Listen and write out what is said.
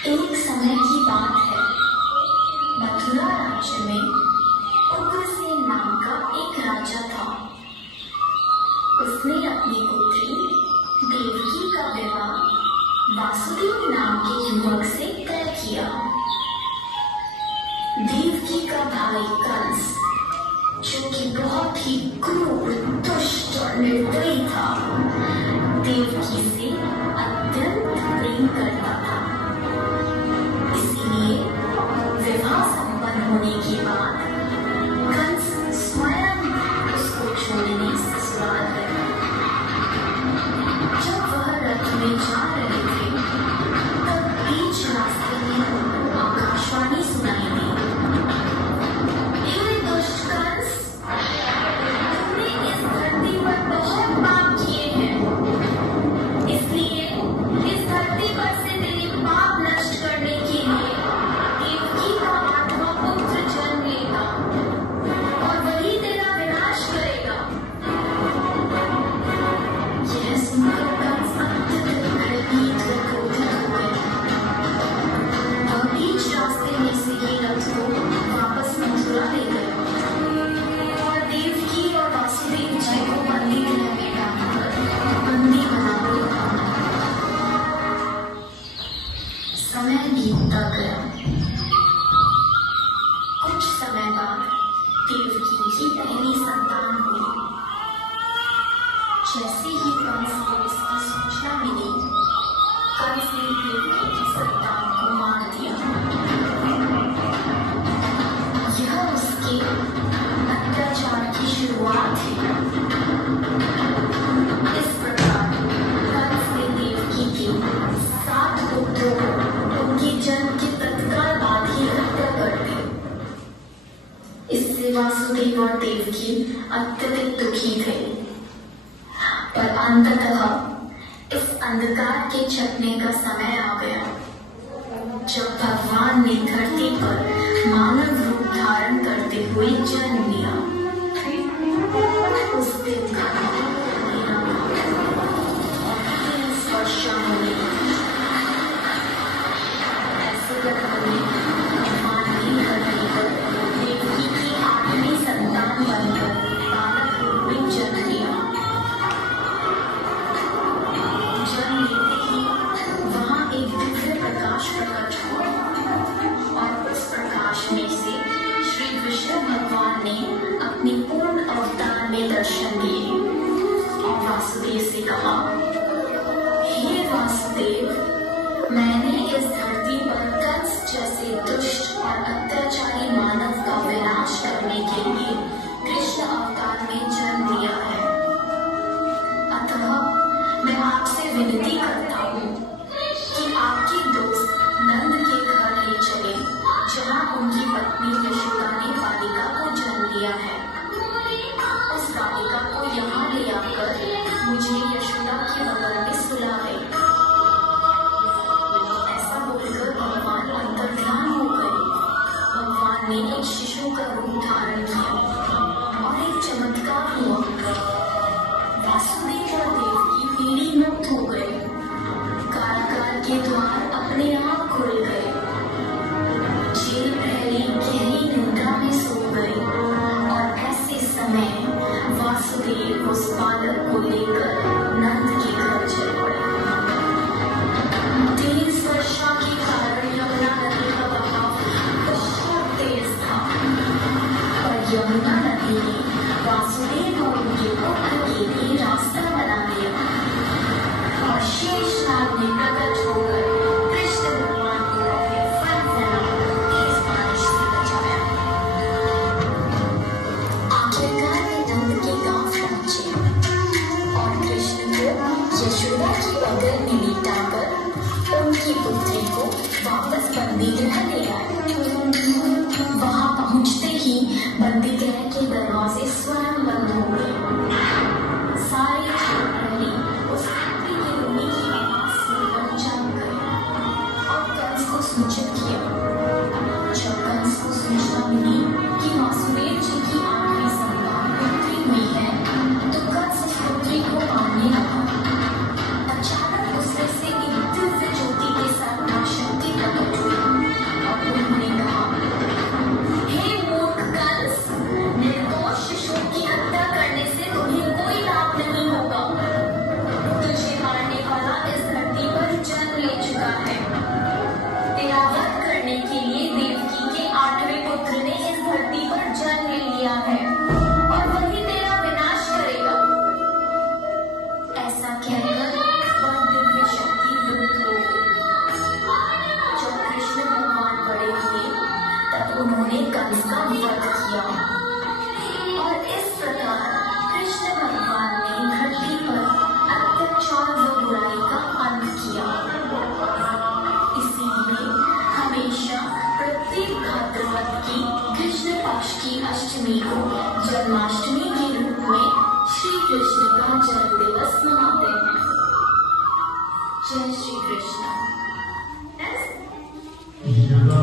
एक समय की बात है, मथुरा राज्य में उग्रसेन नाम का एक राजा था। उसने अपनी पुत्री देवकी का विवाह वासुदेव नाम के युवक से तय किया। देवकी का भाई कंस, जो कि बहुत ही क्रूर, दुष्ट और निर्दयी था, देवकी से अत्यंत प्रेम करता था। इसलिए विवाह संपन्न होने के बाद कंस स्वयं उसको छोड़ने ससुराल गया। जब वह रथ में जा रहे थे, तब बीच रास्ते में उनको आकाशवाणी सुनाई दी। हे दुष्ट कंस, तुमने इस धरती पर बहुत पाप किए हैं, इसलिए इस धरती पर से तेरे पाप नष्ट करने के लिए देवकी का 8वां पुत्र जन्म लेगा और वही तेरा विनाश करेगा। यह सुनकर कंस अत्यधिक भयभीत व क्रोधित हो गए। वह बीच रास्ते में से ही रथ को वापस मथुरा ले गए और देवकी और वासुदेव जी को बंदी गृह में डालकर बंदी बनाकर रखा। समय बीतता गया। कुछ समय बाद देवकी की पहली संतान हुई। जैसे ही कंस को इसकी सूचना मिली, कंस ने देवकी की संतान को मार दिया। यह उसके अत्याचार की शुरुआत थी। इस प्रकार कंस ने देवकी के 7 पुत्रों को उनके जन्म के तत्काल बाद ही हत्या कर दी। इससे वासुदेव और देवकी अत्यधिक दुखी थे। पर अंततः इस अंधकार के छटने का समय आ गया, जब भगवान ने धरती पर मानव रूप धारण करते हुए जन्म लिया। उस दिन का अंधेरा और 30 वर्षा होने ऐसे करके भगवान ने धरती पर देवकी की 8वीं संतान बनकर बालक रूप में जन्म लिया। जन्म लेते ही वहाँ एक दिव्य प्रकाश प्रकट हुआ और उस प्रकाश में से श्री विष्णु भगवान ने अपनी पूर्ण अवतार में दर्शन दिए और वासुदेव से कहा, हे वासुदेव, मैंने इस धरती पर कंस जैसे दुष्ट और अत्याचारी मानव का विनाश करने के लिए कृष्ण अवतार में जन्म लिया है। अतः मैं आपसे विनती करता हूँ कि आपके दोस्त नंद के घर ले चले, जहाँ उनकी पत्नी यशोदा ने बालिका को जन्म दिया है। उस बालिका को यहाँ ले आकर मुझे यशोदा के बगल में सुला दे। ऐसा बोलकर भगवान अंतर्ध्यान हो गए। भगवान ने एक शिशु का रूप धारण किया और एक चमत्कार हुआ। वासुदेव और देवकी पीढ़ी मुक्त हो गए। कारागार के द्वार अपने आप खुल गए। जेल प्रहरी गहरी निद्रा में सो गए और ऐसे समय वासुदेव उस बालक को लेकर नंद के घर चल पड़े। 30 वर्षा के कारण यमुना नदी का बहाव बहुत तेज था, और यमुना नदी ने वासुदेव और उनके पुत्र के लिए रास्ता बना दिया और शेषनाग ने प्रकट होकर कृष्ण भगवान को अपने फल फैलाकर तेज बारिश से बचाया। आखिरकार वे नंद के गांव पहुंचे और कृष्ण को यशोदा के बगल में लिटाकर उनकी पुत्री को वापस बंदी गृह ले आए। वहां पहुंचते ही बंदी गृह के दरवाजे स्वयं बंद हो गए। सारे जेल प्रहरी उस पुत्री के रोने की आवाज सुनकर जाग गए और कंस को सूचित किया। जब कंस को सूचना मिली कि वासुदेव जी की 8वीं संतान पुत्री हुई है, तो कंस उस पुत्री को मारने लगा। अचानक उसमें से एक दिव्य ज्योति के साथ शक्ति अष्टमी को जन्माष्टमी के रूप में श्री कृष्ण का जन्म दिवस मनाते हैं। जय श्री कृष्ण।